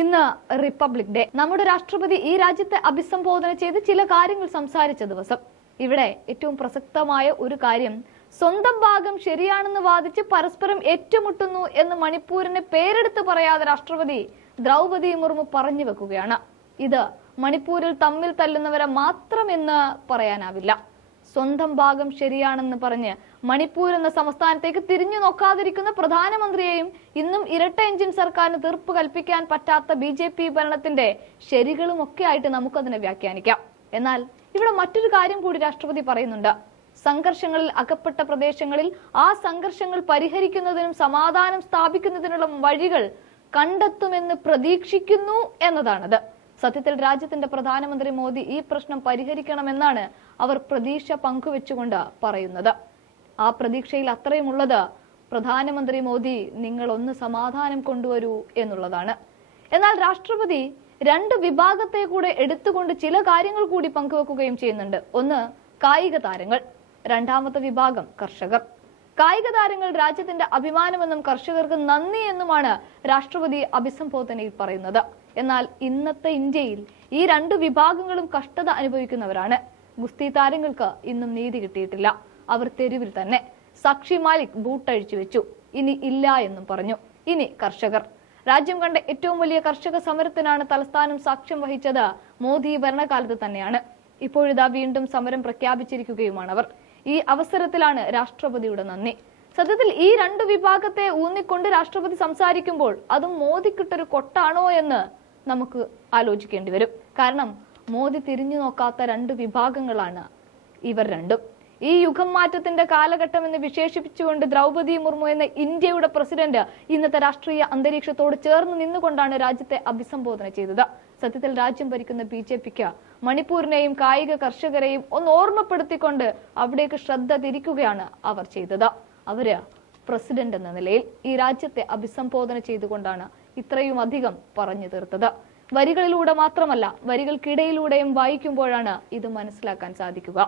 ഇന്ന് republic day. നമ്മുടെ രാഷ്ട്രപതി ഈ രാജ്യത്തെ അഭിസംബോധന ചെയ്ത് ചില കാര്യങ്ങൾ സംസാരിച്ച ദിവസം. ഇവിടെ ഏറ്റവും പ്രസക്തമായ ഒരു കാര്യം, സ്വന്തം ഭാഗം ശരിയാണെന്ന് വാദിച്ച് പരസ്പരം ഏറ്റുമുട്ടുന്നു എന്ന് മണിപ്പൂരിനെ പേരെടുത്ത് പറയാതെ രാഷ്ട്രപതി ദ്രൗപദി മുർമു പറഞ്ഞു വെക്കുകയാണ്. ഇത് മണിപ്പൂരിൽ തമ്മിൽ തല്ലുന്നവരെ മാത്രമെന്ന് പറയാനാവില്ല. സ്വന്തം ഭാഗം ശരിയാണെന്ന് പറഞ്ഞ് മണിപ്പൂർ എന്ന സംസ്ഥാനത്തേക്ക് തിരിഞ്ഞു നോക്കാതിരിക്കുന്ന പ്രധാനമന്ത്രിയെയും ഇന്നും ഇരട്ട എഞ്ചിൻ സർക്കാരിന് തീർപ്പ് കൽപ്പിക്കാൻ പറ്റാത്ത BJP ഭരണത്തിന്റെ ശരികളും ഒക്കെ ആയിട്ട് നമുക്കതിനെ വ്യാഖ്യാനിക്കാം. എന്നാൽ ഇവിടെ മറ്റൊരു കാര്യം കൂടി രാഷ്ട്രപതി പറയുന്നുണ്ട്. സംഘർഷങ്ങളിൽ അകപ്പെട്ട പ്രദേശങ്ങളിൽ ആ സംഘർഷങ്ങൾ പരിഹരിക്കുന്നതിനും സമാധാനം സ്ഥാപിക്കുന്നതിനുള്ള വഴികൾ കണ്ടെത്തുമെന്ന് പ്രതീക്ഷിക്കുന്നു എന്നതാണത്. സത്യത്തിൽ രാജ്യത്തിന്റെ പ്രധാനമന്ത്രി മോദി ഈ പ്രശ്നം പരിഹരിക്കണമെന്നാണ് അവർ പ്രതീക്ഷ പങ്കുവെച്ചുകൊണ്ട് പറയുന്നത്. ആ പ്രതീക്ഷയിൽ അത്രയുമുള്ളത് പ്രധാനമന്ത്രി മോദി നിങ്ങൾ ഒന്ന് സമാധാനം കൊണ്ടുവരൂ എന്നുള്ളതാണ്. എന്നാൽ രാഷ്ട്രപതി രണ്ട് വിഭാഗത്തെ കൂടെ എടുത്തുകൊണ്ട് ചില കാര്യങ്ങൾ കൂടി പങ്കുവെക്കുകയും ചെയ്യുന്നുണ്ട്. ഒന്ന് കായിക താരങ്ങൾ, രണ്ടാമത്തെ വിഭാഗം കർഷകർ. കായിക താരങ്ങൾ രാജ്യത്തിന്റെ അഭിമാനമെന്നും കർഷകർക്ക് നന്ദി എന്നുമാണ് രാഷ്ട്രപതി അഭിസംബോധനയിൽ പറയുന്നത്. എന്നാൽ ഇന്നത്തെ ഇന്ത്യയിൽ ഈ രണ്ട് വിഭാഗങ്ങളും കഷ്ടത അനുഭവിക്കുന്നവരാണ്. ഗുസ്തി താരങ്ങൾക്ക് ഇന്നും നീതി കിട്ടിയിട്ടില്ല. അവർ തെരുവിൽ തന്നെ. സാക്ഷി മാലിക് ബൂട്ടഴിച്ചു വെച്ചു, ഇനി ഇല്ല എന്നും പറഞ്ഞു. ഇനി കർഷകർ. രാജ്യം കണ്ട ഏറ്റവും വലിയ കർഷക സമരത്തിനാണ് തലസ്ഥാനം സാക്ഷ്യം വഹിച്ചത് മോദി ഭരണകാലത്ത് തന്നെയാണ്. ഇപ്പോഴിതാ വീണ്ടും സമരം പ്രഖ്യാപിച്ചിരിക്കുകയുമാണ് അവർ. ഈ അവസരത്തിലാണ് രാഷ്ട്രപതിയുടെ നന്ദി. സത്യത്തിൽ ഈ രണ്ട് വിഭാഗത്തെ ഊന്നിക്കൊണ്ട് രാഷ്ട്രപതി സംസാരിക്കുമ്പോൾ അതും മോദിക്കിട്ടൊരു കൊട്ടാണോ എന്ന് നമുക്ക് ആലോചിക്കേണ്ടി വരും. കാരണം മോദി തിരിഞ്ഞു നോക്കാത്ത രണ്ട് വിഭാഗങ്ങളാണ് ഇവർ രണ്ടും. ഈ യുഗം മാറ്റത്തിന്റെ കാലഘട്ടം എന്ന് വിശേഷിപ്പിച്ചുകൊണ്ട് ദ്രൗപദി മുർമു എന്ന ഇന്ത്യയുടെ പ്രസിഡന്റ് ഇന്നത്തെ രാഷ്ട്രീയ അന്തരീക്ഷത്തോട് ചേർന്ന് നിന്നുകൊണ്ടാണ് രാജ്യത്തെ അഭിസംബോധന ചെയ്തത്. സത്യത്തിൽ രാജ്യം ഭരിക്കുന്ന BJPക്ക് മണിപ്പൂരിനെയും കായിക കർഷകരെയും ഒന്ന് ഓർമ്മപ്പെടുത്തിക്കൊണ്ട് അവിടേക്ക് ശ്രദ്ധ തിരിക്കുകയാണ് അവർ ചെയ്തത്. അവര് പ്രസിഡന്റ് എന്ന നിലയിൽ ഈ രാജ്യത്തെ അഭിസംബോധന ചെയ്തുകൊണ്ടാണ് ഇത്രയും അധികം പറഞ്ഞു തീർത്തത്. വരികളിലൂടെ മാത്രമല്ല, വരികൾക്കിടയിലൂടെയും വായിക്കുമ്പോഴാണ് ഇത് മനസ്സിലാക്കാൻ സാധിക്കുക.